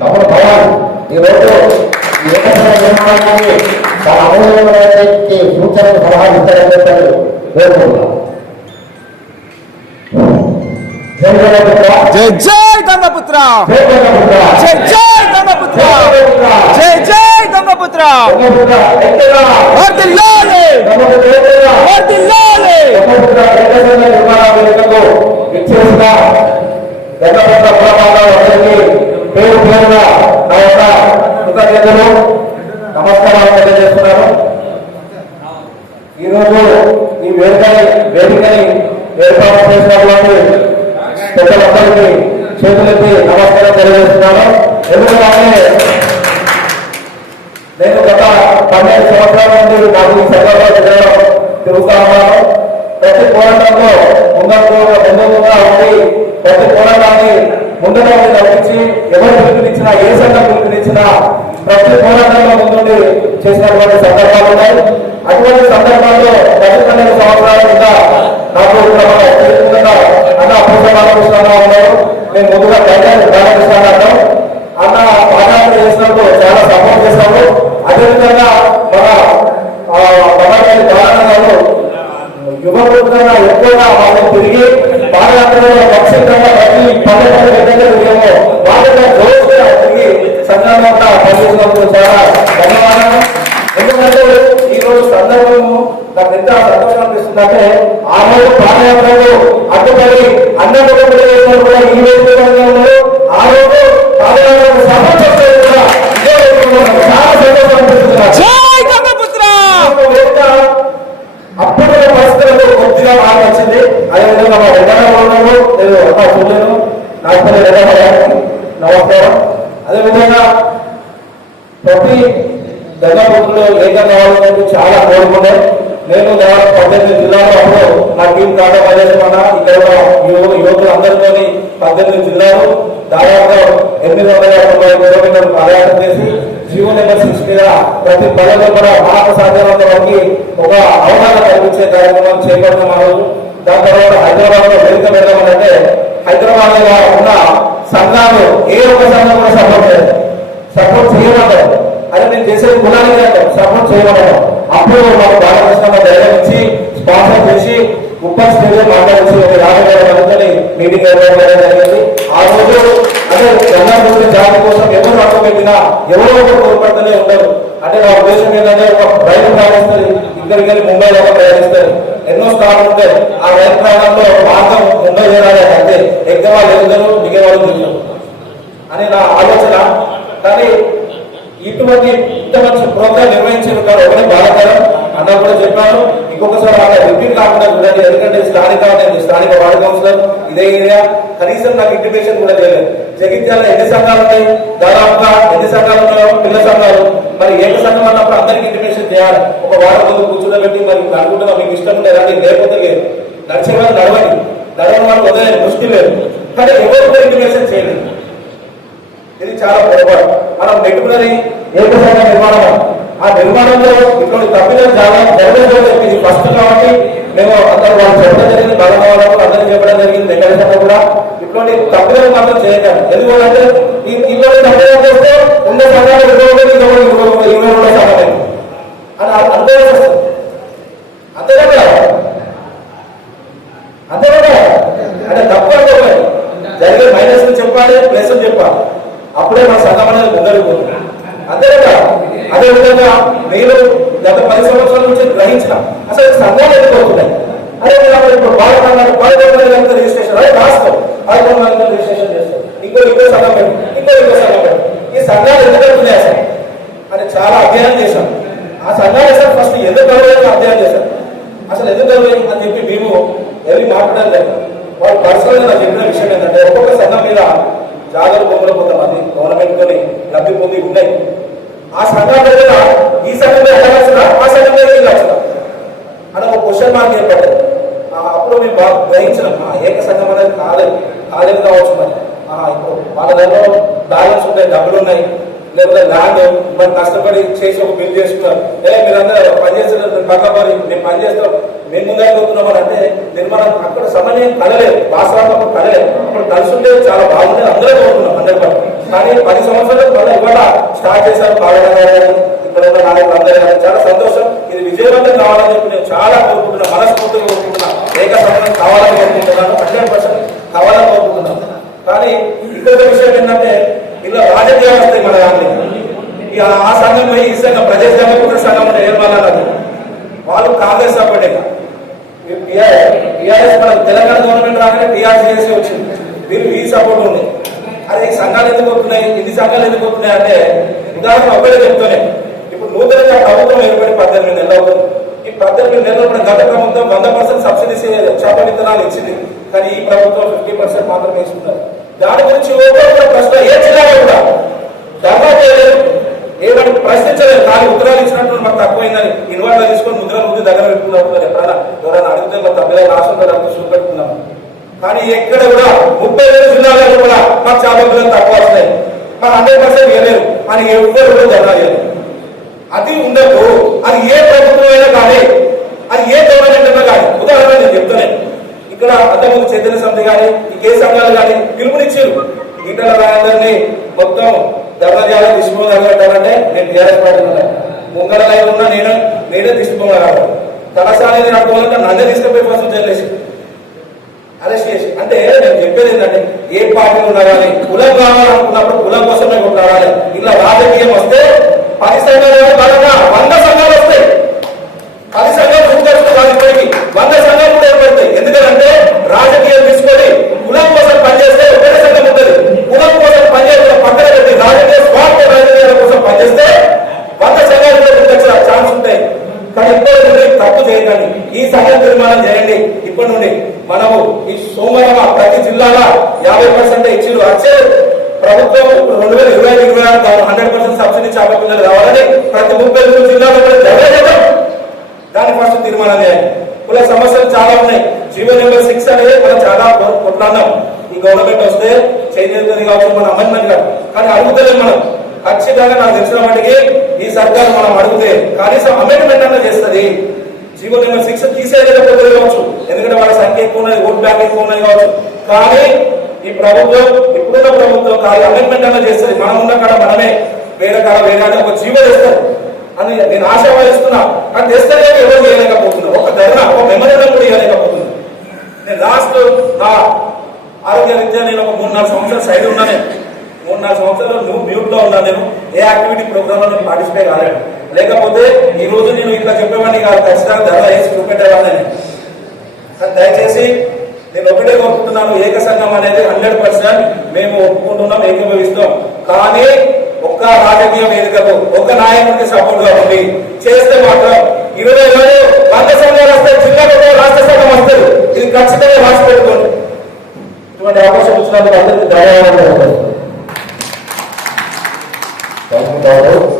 తమ్ముడు పవన్ ఈరోజు ఈ నిర్మాణానికి తన అమూల్యమైనటువంటి సూచనలు సలహాలు ఇస్తారని చెప్పారు కోరుకుంటున్నాం జై జై జగన్పుత్ర, ఎక్కడా? వర్ధిల్లాలి పేరు పేరున నా యొక్క కృతజ్ఞతలు నమస్కారాలు తెలియజేస్తున్నాను ఈరోజు ఈ వేదికని వేదికని ఏర్పాటు చేసినటువంటి పెద్దలందరికీ చేతులెత్తి నమస్కారం తెలియజేస్తున్నాను ఎందుకంటే నేను గత పన్నెండు సంవత్సరాల నుండి నాకు ఈ సందర్భంలో తిరగడం తిరుగుతా ఉన్నాను ప్రతి పోరాటంలో ముందడుగు ముందుగా ఉండి ప్రతి పోరాటాన్ని ముందుగా నడిపించి ఎవరు పిలుపునిచ్చినా ఏ సంఘం పిలుపునిచ్చినా ప్రతి పోరాటంలో ముందుండి చేసినటువంటి సందర్భాలు ఉన్నాయి. అటువంటి సందర్భాల్లో పది పన్నెండు సంవత్సరాల కింద నాకు ఇక్కడ అన్న పూజ బాలకృష్ణ ఉన్నారు నేను ముందుగా కళ్యాణ్ బాలకృష్ణ అన్నాను అన్న పాదయాత్ర చేసినప్పుడు చాలా సపోర్ట్ చేశారు. అదేవిధంగా మన సంఘంగా చాలా ధన్యవాదాలు. ఎందుకంటే ఈ రోజు సందర్భము నాకు ఎంత సంతోషం అనిపిస్తుందంటే ఆ రోజు పాదయాత్రలు అడ్డుపడి అన్నప్పుడు కూడా ఈ రోజు ఆ రోజు పాదయాత్ర సపోర్ట్ చేసేది కూడా ఇదే వేదికలో ఉన్నారు. చాలా సంతోషం అనిపిస్తుంది నాకు. జై దంగపుత్ర ఒక వేదిక అప్పుడు పరిస్థితులకు కొద్దిగా మార్పు వచ్చింది అదేవిధంగా మా వెంకటరామరావు నేను అంతా చూడలేను నాకు కొన్ని వెంకటరామరావు నమస్కారం అదేవిధంగా ప్రతి దళపతులు ఏకం కావాలని చాలా కోరుకున్నాయి నేను దాదాపు పద్దెనిమిది జిల్లాలో అప్పుడు నా టీం కాటా పనిచేసుకున్నా ఇక్కడ ఉన్న యువకులు అందరితోని పద్దెనిమిది జిల్లాలు దాదాపు ఎనిమిది వందల తొంభై కిలోమీటర్లు పాదయాత్ర చేసి జీవో నెంబర్ సిక్స్ మీద ప్రతి పల్లెలో కూడా మనకు సాధ్యమైనంత వరకు ఒక అవగాహన కల్పించే కార్యక్రమం చేపడతాం ఆ రోజు. దాని తర్వాత హైదరాబాద్లో వేదిక పెడదామంటే హైదరాబాద్లో ఉన్న సంఘాలు ఏ ఒక్క సంఘం కూడా సపోర్ట్ చేయాలి సపోర్ట్ చేయమంటారు. అది నేను చేసేది కులానికి అంటారు సపోర్ట్ చేయమంటారు అప్పుడు మాకు బాలకృష్ణ ధైర్యం ఇచ్చి స్పాన్సర్ చేసి ఉప్పల్ స్టేడియం మాట్లాడించి ఒక యాభై వేల మందితోని మీటింగ్ ఏర్పాటు జరిగింది. ఆ రోజు అంటే గంగాపూర్ జాతి కోసం ఎవరు అడ్డు పెట్టినా ఎవరో ఒకరు కోల్పడుతూనే ఉంటారు అంటే నా ఉద్దేశం ఏంటంటే ఒక రైలు ప్రయాణిస్తారు ఇక్కడికి వెళ్ళి ముంబైలో ఒక ప్రయాణిస్తారు. ఎన్నో స్థానాలు ఉంటాయి. ఆ రైలు ప్రయాణంలో మార్గం ముంబై చేరాలి అంటే ఎక్కే వాళ్ళు ఎదుగుతారు దిగే వాళ్ళు దిగుతారు అని నా ఆలోచన. కానీ ఇటువంటి ఇంత మంచి ప్రోగ్రామ్ నిర్వహించారు కాదు ఒకటి బాధాకరం అన్న కూడా చెప్పాను ఇంకొకసారి అలా రిపీట్ కాకుండా చూడండి. ఎందుకంటే స్థానిక నేను స్థానిక వార్డు కౌన్సిలర్. ఇదే ఏరియా. కనీసం నాకు ఇంటిమేషన్ కూడా చేయలేదు. జగిత్యాల ఎన్ని సంఘాలు ఉన్నాయి? దాదాపుగా ఎన్ని సంఘాలు ఉన్నాయో పిల్ల సంఘాలు. మరి ఏక సంఘం అన్నప్పుడు అందరికి ఇంటిమేషన్ చేయాలి. ఒక వారం ముందు కూర్చోబెట్టి మరి అనుకుంటున్నా మీకు ఇష్టం ఉండేది లేకపోతే లేదు. నడిచే వాళ్ళు నడవండి నడవడం వాళ్ళు వదిలేదు దృష్టి లేదు. కానీ ఎవరు ఇంటిమేషన్ చేయలేదు. ఇది చాలా పొరపాటు. మనం నెట్టుకున్నది ఏకసంఘ నిర్మాణం. ఆ నిర్మాణంలో ఇక్కడ తప్పిదం చాలా జరగదు ఇది ఫస్ట్ కాబట్టి మేము అందరూ వాళ్ళు చెప్పడం జరిగింది బలంగా వాళ్ళకు అందరూ చెప్పడం జరిగింది వెంకటేశ్వర కూడా. ఇటువంటి తప్పిదం మాత్రం చేయకండి ఎందుకంటే ఈ ఇటువంటి తప్పిదం చేస్తే ఉన్న సంఘాలు ఇరవై ఒకటి ఇరవై ఇరవై ఇరవై రెండో సంఘమే అని అంతే వస్తుంది అంతే కదా? అంతే కదా? అంటే తప్పు అంటే జరిగే మైనస్ చెప్పాలి. అప్పుడే మన సంఘం అనేది ముందరికి అంతే కదా? అదే విధంగా మీరు గత పది సంవత్సరాల నుంచి గ్రహించిన. అసలు సంఘాలు ఎందుకు అదే విధంగా ఇప్పుడు బాలకాండాలు బాలకాండాలు ఎంత రిజిస్ట్రేషన్ అదే రాస్తాం బాలకాండాలు రిజిస్ట్రేషన్ చేస్తాం ఇంకో ఇంకో సంఘం పెట్టు ఇంకో ఇంకో సంఘం పెట్టు. ఈ సంఘాలు ఎందుకు అవుతున్నాయి అసలు? అని చాలా అధ్యయనం చేశాం ఆ సంఘాలు అసలు ఫస్ట్ ఎందుకు అవ్వలేదు అధ్యయనం చేశాం అసలు ఎందుకు అవ్వలేదు అని చెప్పి మేము ఎవరి మాట్లాడడం వాళ్ళు పర్సనల్ నాకు చెప్పిన విషయం ఏంటంటే ఒక్కొక్క సంఘం మీద జాగ్రత్త బొమ్మలు కొంతమంది గవర్నమెంట్ తోని లబ్ధి పొంది ఉన్నాయి. ఆ సంఘాల దగ్గర ఈ సంఘం మీద ఆ సంఘం మీద అని ఒక క్వశ్చన్ మార్క్ ఏర్పడ్డది అప్పుడు మేము బాగా గ్రహించినాం ఆ ఏక సంఘం అనేది కాలేదు కాలేదు కావచ్చు మరి. ఇప్పుడు వాళ్ళ దగ్గర బ్యాలెన్స్ ఉన్నాయి డబ్బులు ఉన్నాయి. లేకపోతే ల్యాండ్ మరి కష్టపడి చేసి ఒక బిల్ చేసుకున్నారు ఏ మీరందరూ పని చేస్తున్నారు పక్కపడి నేను పని చేస్తాం మేము ముందరికి పోతున్నామని అంటే నిర్మాణం అక్కడ సమన్వయం కలలేదు వాస్తవానికి అప్పుడు కలలేదు అప్పుడు కలిసి ఉంటే చాలా బాగుండేది. అందరూ కోరుకున్నాం అందరి కానీ పది సంవత్సరాలు మళ్ళీ ఇవాళ స్టార్ట్ చేశారు పాలన ఇక్కడ ఉన్న నాయకులు అందరూ చాలా సంతోషం. ఇది విజయవంతం కావాలని చెప్పి నేను చాలా కోరుకుంటున్నా మనస్ఫూర్తిగా కోరుకుంటున్నా. ఏక సమయం కావాలని కోరుకుంటున్నాను హండ్రెడ్ పర్సెంట్ కావాలని కోరుకుంటున్నాను కానీ ఇంకొక విషయం ఏంటంటే ఇలా రాజకీయాలు వస్తాయి మన దాన్ని ఇక ఆ సంఘం పోయి ఈ సంఘం ప్రజా సంఘం సంఘం ఉంటే ఏం వాళ్ళు కాంగ్రెస్ సపోర్టే టీఆర్ఎస్ మన తెలంగాణ గవర్నమెంట్ రాగానే టీఆర్ఎస్ చేసి వచ్చింది. దీనికి ఈ సపోర్ట్ ఉంది అదే ఈ సంఘాలు ఎందుకు వస్తున్నాయి ఇది సంఘాలు ఎందుకు వస్తున్నాయి అంటే ఉదాహరణ ఒకటే చెప్తానే. ఇప్పుడు నూతనంగా ప్రభుత్వం ఏర్పడి పద్దెనిమిది నెలలు అవుతుంది. ఈ పద్దెనిమిది నెలలు ఇప్పుడు గత ప్రభుత్వం వంద పర్సెంట్ సబ్సిడీస్ చేప విత్తనాలు ఇచ్చింది. కానీ ఈ ప్రభుత్వం ఫిఫ్టీ పర్సెంట్ మాత్రమే ఇస్తున్నారు. దాని గురించి ఒక్కొక్క ప్రశ్న ఏ జిల్లాలో కూడా ధర్నా చేయలేదు. ఏమని ప్రశ్నించలేదు. కానీ ఉత్తరాలు ఇచ్చినట్టు మాకు తక్కువైందని ఇన్వాల్వ్ తీసుకొని ముద్రలు ముందు దగ్గర పెట్టుకున్నప్పుడు ఎప్పుడైనా ఎవరైనా అడిగితే మా తప్పలే రాష్ట్రంలో డబ్బులు చూపెట్టుకున్నాం కానీ ఎక్కడ కూడా ముప్పై వేల జిల్లాలలో కూడా మాకు చాలా తక్కువ వస్తాయి మాకు హండ్రెడ్ పర్సెంట్ ఇవ్వలేరు అని ఎవ్వరు కూడా ధర్నా చేయలేదు అది ఉండదు. అది ఏ ప్రభుత్వం అయినా కానీ అది ఏ గవర్నమెంట్ అయినా కానీ ఉదాహరణ నేను చెప్తున్నాను ఇక్కడ అంతకుముందు చైతన్య సమితి కానీ ఇంకే సంఘాలు కానీ పిలుపునిచ్చారు. ఈటల రాజేందర్ని మొత్తం ధర్నా చేయాలి తీసుకుపోవాలి నేను టీఆర్ఎస్ పార్టీ ముంగల లైవ్ ఉన్నా నేను నేనే తీసుకుపోవాలి కళాశాల అనేది నడుపుకోవాలంటే నన్నే తీసుకుపోయి ఫస్ట్ జల్లేసి అరెస్ట్ చేసి. అంటే నేను చెప్పేది ఏంటంటే ఏ పార్టీ ఉన్నా కానీ కులం కావాలనుకున్నప్పుడు కులం కోసమే కొట్లాడాలి. ఇలా రాజకీయం వస్తే పది సంఘాలు బలంగా వంద సంఘాలు వస్తాయి పది సంఘాలు చూస్తారు రాజకీయానికి వంద నుండి చేయకండి ఈ సంఘం నిర్మాణం చేయండి. ఇప్పటి నుండి మనము ఈ సోమవారం ప్రతి జిల్లాలో యాభై పర్సెంట్ ఇచ్చారు. వచ్చే ప్రభుత్వం రెండు వేల ఇరవై ఐదు ఇరవై ఆరు హండ్రెడ్ పర్సెంట్ సబ్సిడీ చేపల పిల్లలు కావాలని ప్రతి ముప్పై మూడు జిల్లాలో కూడా జగన్ దాని ఫస్ట్ తీర్మానం చేయాలి కుల సమస్యలు చాలా ఉన్నాయి. జీవో నెంబర్ సిక్స్ అనేది మనం చాలా కొ- కొట్లాడినాం. ఈ గవర్నమెంట్ వస్తే చేయలేదు కావచ్చు మన అమెండ్మెంట్ కాదు. కానీ అడుగుతలేం మనం. ఖచ్చితంగా నాకు తెలిసిన వాటికి ఈ సర్కారు మనం అడిగితే కనీసం అమెండ్మెంట్ అన్న చేస్తుంది. జీవో నెంబర్ సిక్స్ తీసేయలేకపోతే కావచ్చు. ఎందుకంటే వాళ్ళ సంఖ్య ఎక్కువ ఉన్నది ఓట్ బ్యాంక్ ఎక్కువ ఉన్నది కావచ్చు. కానీ ఈ ప్రభుత్వం ఇప్పుడున్న ప్రభుత్వం కాదు అమెండ్మెంట్ అన్న చేస్తుంది? మనం ఉన్న కాడ మనమే వేరే కాడ వేరే ఒక జీవో చేస్తారు అని నేను ఆశావాదిస్తున్నా. కానీ తెస్తలే ఎవరు చేయలేకపోతున్నారు. ఒక ధరణ ఒక మెమరీలో కూడా చేయలేకపోతున్నారు నేను లాస్ట్ నా ఆరోగ్య రీత్యా నేను ఒక మూడు నాలుగు సంవత్సరాలు సైడ్ ఉన్నాను. మూడు నాలుగు సంవత్సరాలు మ్యూట్లో మ్యూట్ ఉన్నాను నేను. ఏ యాక్టివిటీ ప్రోగ్రామ్లో నేను పార్టిసిపేట్ కాలేను లేకపోతే ఈ రోజు నేను ఇట్లా చెప్పేవాడిని కాదు ఖచ్చితంగా ధర వేసి చూపెట్టేవాడిని. దయచేసి నేను ఒకటే ఒప్పుకున్నాను ఏక సంఘం అనేది హండ్రెడ్ పర్సెంట్ మేము ఒప్పుకుంటున్నాం ఏకీభవిస్తాం. కానీ ఒక్క రాజకీయ వేదికకు ఒక నాయకుడికి సపోర్ట్గా ఉంది చేస్తే మాత్రం ఇరవై వేలు వంద సంఘాలు వస్తే జిల్లాలో రాష్ట్ర సంఘం వస్తారు. ఇది ఖచ్చితంగా రాసి పెట్టుకోండి ఇటువంటి అవకాశం వచ్చినందుకు అందరికీ ధన్యవాదాలు.